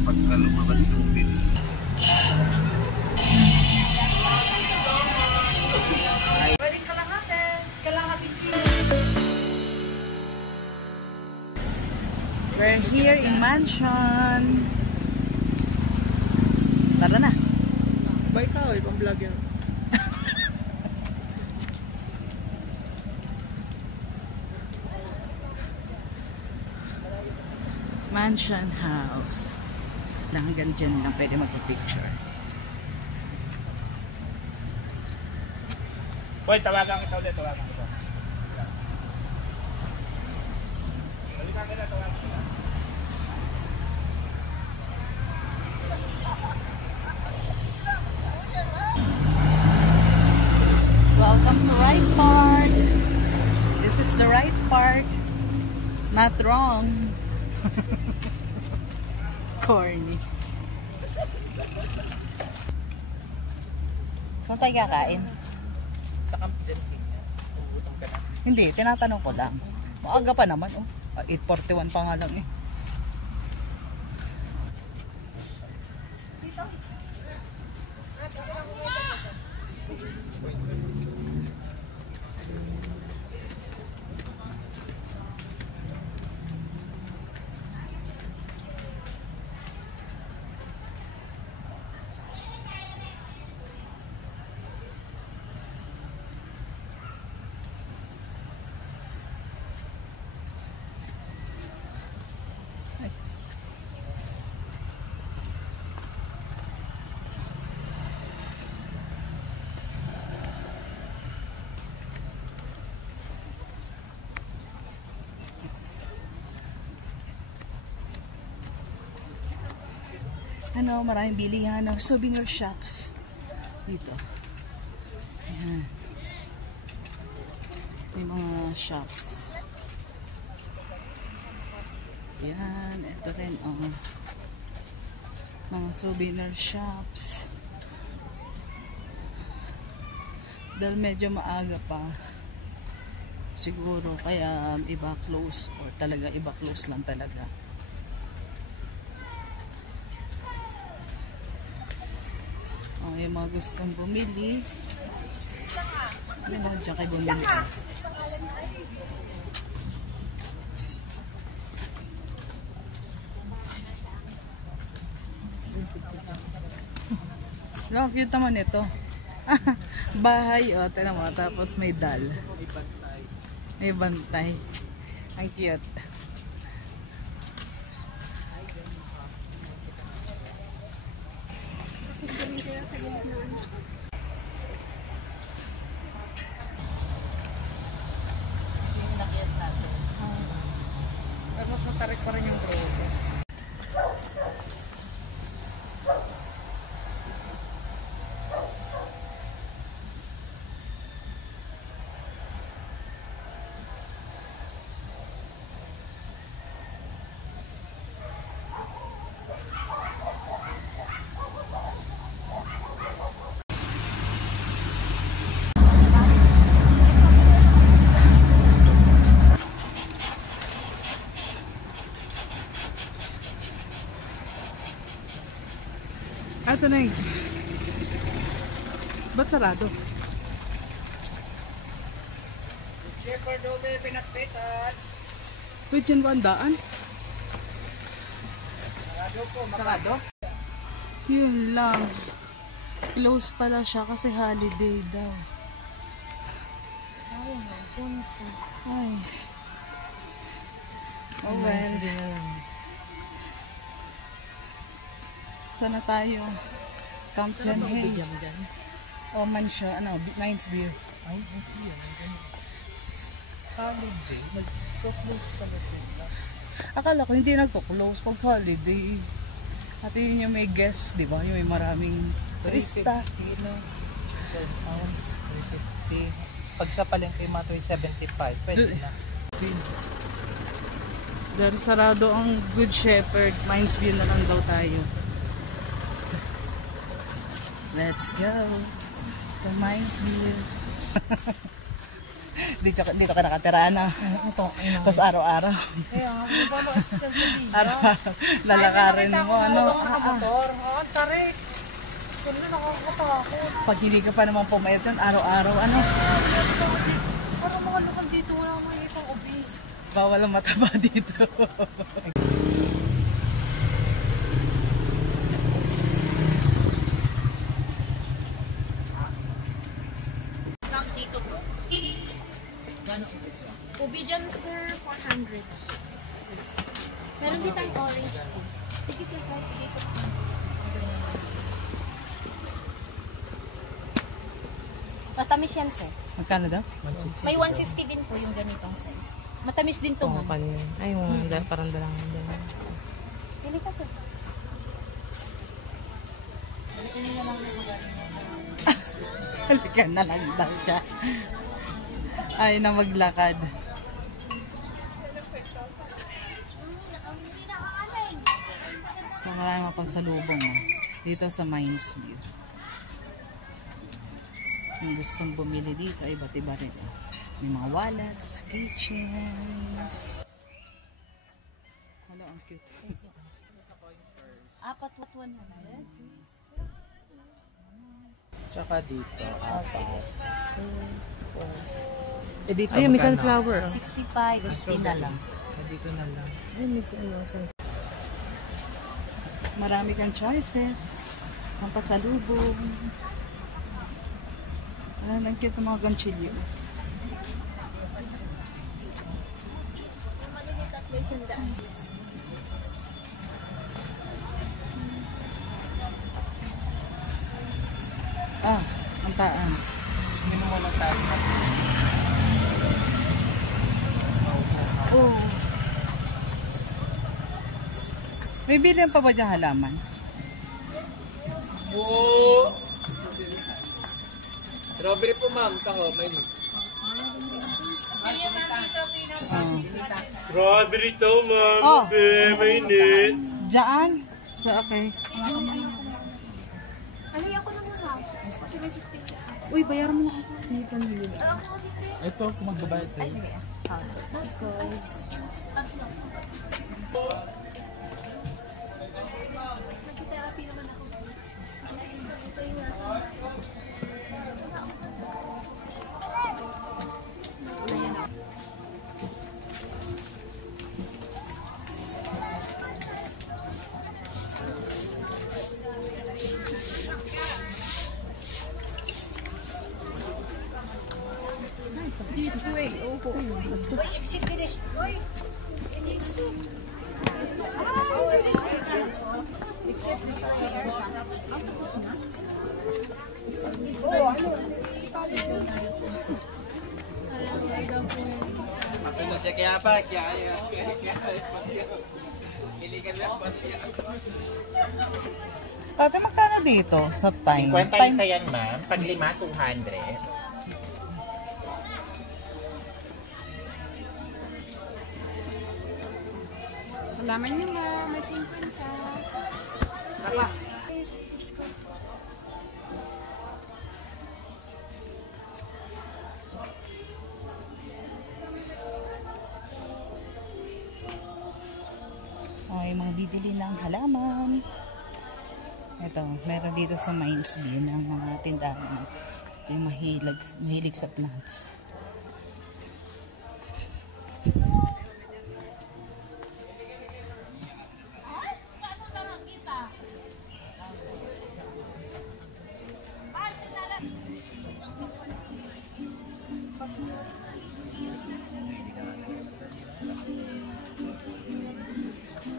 pagka lumabas yung bill. Pwedeng kalahati kilo. We're here in mansion. Tara na. Ba ikaw, ibang vlogger. Mansion house. Hanggang dyan lang pwede magpa-picture. Boy, tawagan kita ulit, tawagan kita. Balikan kita, tawagan kita. Welcome to Right Park. This is the right park. Not wrong. Corny. Saan tayo kakain? Sa Camp Genting. Ugutom ka na. Hindi, tinatanong ko lang. Maaga pa naman. 8:41 pa nga lang eh. Maraming bilihan ng souvenir shops dito. Ayan. Ito yung mga shops. Ayan. Ito rin mga souvenir shops. Dahil medyo maaga pa siguro kaya iba close or talaga iba close lang talaga. Yung mga gustong bumili. Ano ba dyan kayo bumili? Ang cute naman ito. Bahay, tignan mo. Tapos may dal. May bantay. Ang cute. Mas matarik pa rin yung road. Ito na yun. Ba't sarado? Shepherd Ode, pinagpitan. Wait, dyan ba ang daan? Sarado po, Sarado? Yun lang. Close pala siya kasi holiday daw. Ay. Oh well. Sana tayo. Camp Genting. O mansion, Mines View. Ay, siya. Holiday. Mag-close pala sila. Akala ko hindi nagpo-close pag holiday. At yun yung may guest, di ba? Yung may maraming turista. 350 na. 10 pounds, 350. Pag sa palengke, matoy 75. Pwede na. Dahil sarado ang Good Shepherd, Mines View na lang daw tayo. Let's go to Mines View. dito ka nakatira na. Ito, ina. Tapos araw-araw. Kaya nga, ano ba na kasi dyan sa Villa? Araw-araw. Lalakarin mo, ano. Motor. Ah, tarik. Kaya nakakatakot. Pag hindi ka pa naman pumayat yun, araw-araw, ano. Parang mga lukan dito, wala naman itong obese. Bawal ang mataba dito. Discount dito bro. Ubi jam sir, 400. Meron din tayong orange tea. Sige sir, kahit dito 160. Matamis yan sir. Magkano daw? May 150 din po yung ganitong size. Matamis din to ma'am. Ay, parang dalangan din. Pili ka sir. Halika na lang daw siya. Ay na maglakad. Marami mga pansalubong dito sa Mines View. Kung gustong bumili dito ay iba't iba rin. May mga wallets, keychains. Hala, ang cute. Apat what 100. Tsaka dito, apat. Eh, dito, Ayun, may magkano? sunflower. 65, 50 na lang. Dito na lang. Ayun, may sunflower. Marami kang choices. Ang pasalubong. Ang cute ng mga ganchilyo. Ah, ang taas. Minuha lang tayo. Oh. May bilhin pa ba dyan halaman? Strawberry po ma'am, tako, may Strawberry to ma'am, Oh. mainit. Diyan? So, okay. Alay ako na muna. Kasi may 50. Uy, bayaran mo na ako. Hindi pa nilili. Ito, kung magbabayad sa'yo. Nag-therapy naman ako. Ate, magkano dito sa time? 50 isa yan, ma'am. Pag 5, 200. Alaman niyo mo, may 50. Okay, mga bibili ng halaman. Ito, meron dito sa Mines View ng mga tindahan. Yung mahilig sa plants.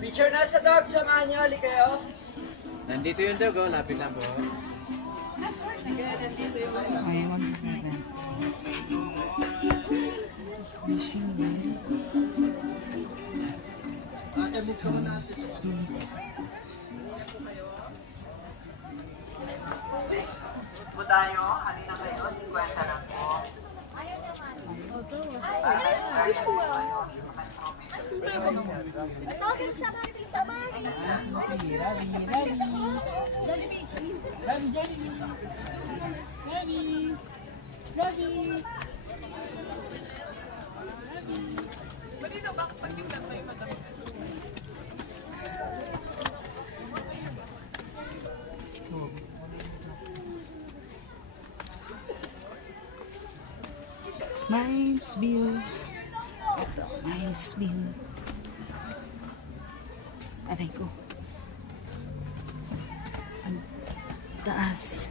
Picture na sa dog, samahan niyo, hali kayo. Nandito yung dog, oh. Lapit lang po. Ay, mag-bibili. Po tayo, hali na kayo, 50 lang po. Mines View. Ito, Mines View. Aray ko. Ang taas.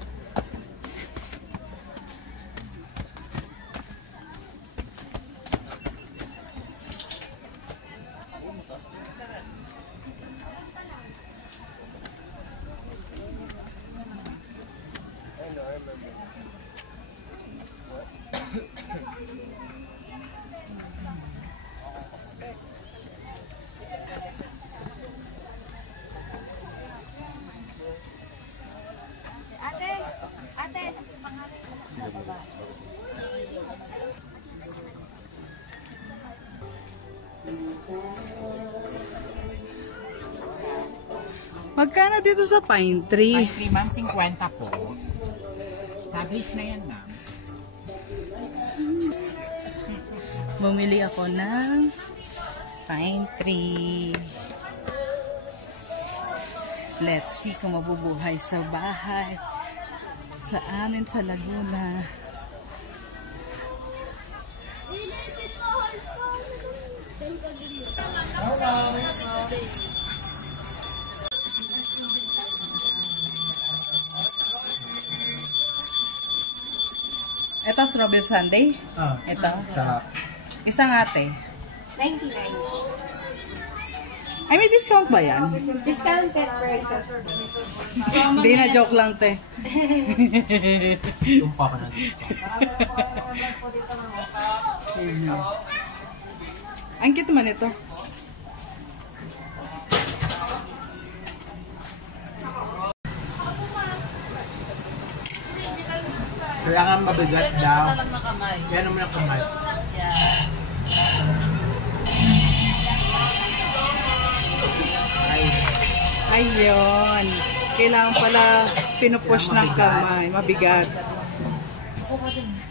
Ate, ate, pangalan. Magkano dito sa pine tree? 3 ma'am, 50 po. Established na yan, ma'am. Bumili ako ng pine tree. Let's see kung mabubuhay sa bahay sa amin sa Laguna. Ito, strawberry sundae. Ito. Isang ate. 99. Ay, may discount ba yan? Discounted prices. Hindi na, joke lang, te. Tumpa ka na dito. Ang cute man ito. Kailangan mabigat daw. Kaya naman ang kamay. Ayun. Kailangan pala pinupush ng kamay. Mabigat. Ako din.